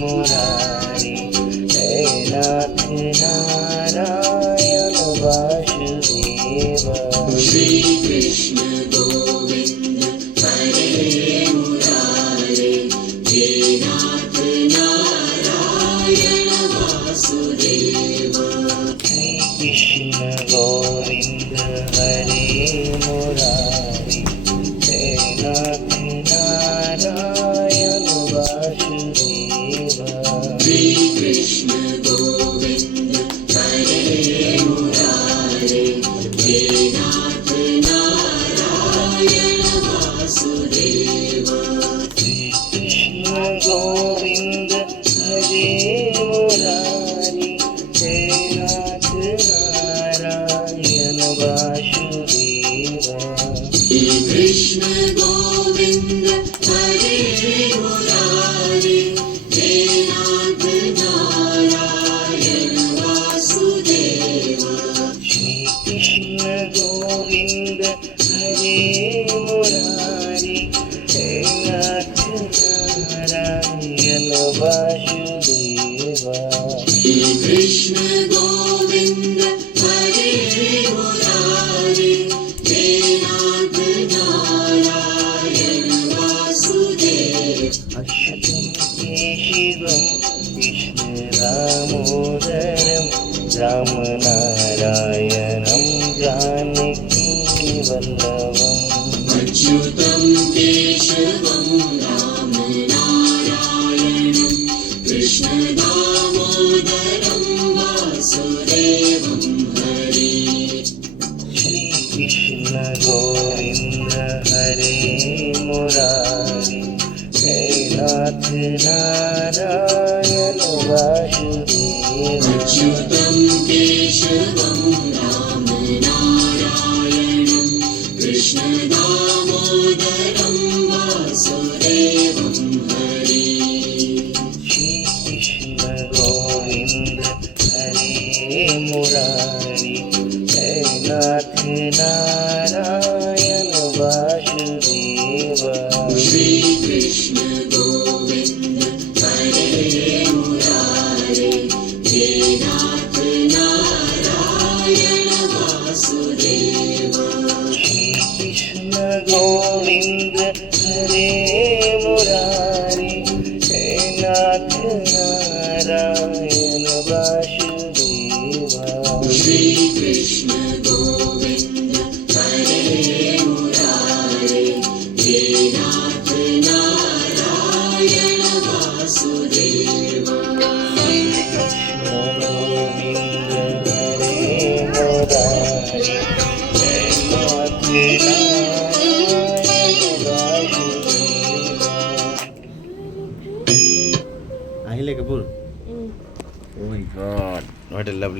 मुरारी हे नाथ नारायण वासुदेव। श्री कृष्ण गोविंद हरे मुरारे हे नाथ नारायण वासुदेव। श्री कृष्ण गोविंद हरे मुरारी हे नाथ नारायण वासुदेव। श्री कृष्ण गोविंद हरे मुरारे हे नाथ नारायण वासुदेव। श्री कृष्ण गोविंद हरे मुरारी हे नाथ नारायण वासुदेव। श्री कृष्ण गोविंद हरे मुरारे हे नाथ नारायण वासुदेव। श्री कृष्ण गोविंद हरे मुरारी हे नाथ नारायण वासुदेव। श्री कृष्ण गोविंद हरे मुरारे हे नाथ नारायण वासुदेव। अच्युतं केशवं कृष्ण दामोदरं रामनारायणं जानकी वल्लभम्। अच्युतं केशवं राम नारायणं कृष्ण दामोदरं वासुदेवं हरे। श्री कृष्ण गोविंद हरे मुरारी हे नाथ नारायण वासुदेव। अच्युतं केशवं राम नारायणं कृष्ण दामोदरं वासुदेवं हरे। श्री कृष्ण गोविंद हरे मुरारी हे नाथ नारायण वासुदेव। श्री कृष्ण गोविंद हरे मुरारे हे नाथ नारायण वासुदेव। श्री कृष्ण गोविंद हरे मुरारी हे नाथ नारायण वासुदेव। श्री कृष्ण गोविंद हरे मुरारे हे नाथ नारायण वासुदेव। श्री कृष्ण गोविंद हरे मुरारी हे नाथ नारायण वासुदेव। আহিলে কাপোৰ? Oh my god, what a lovely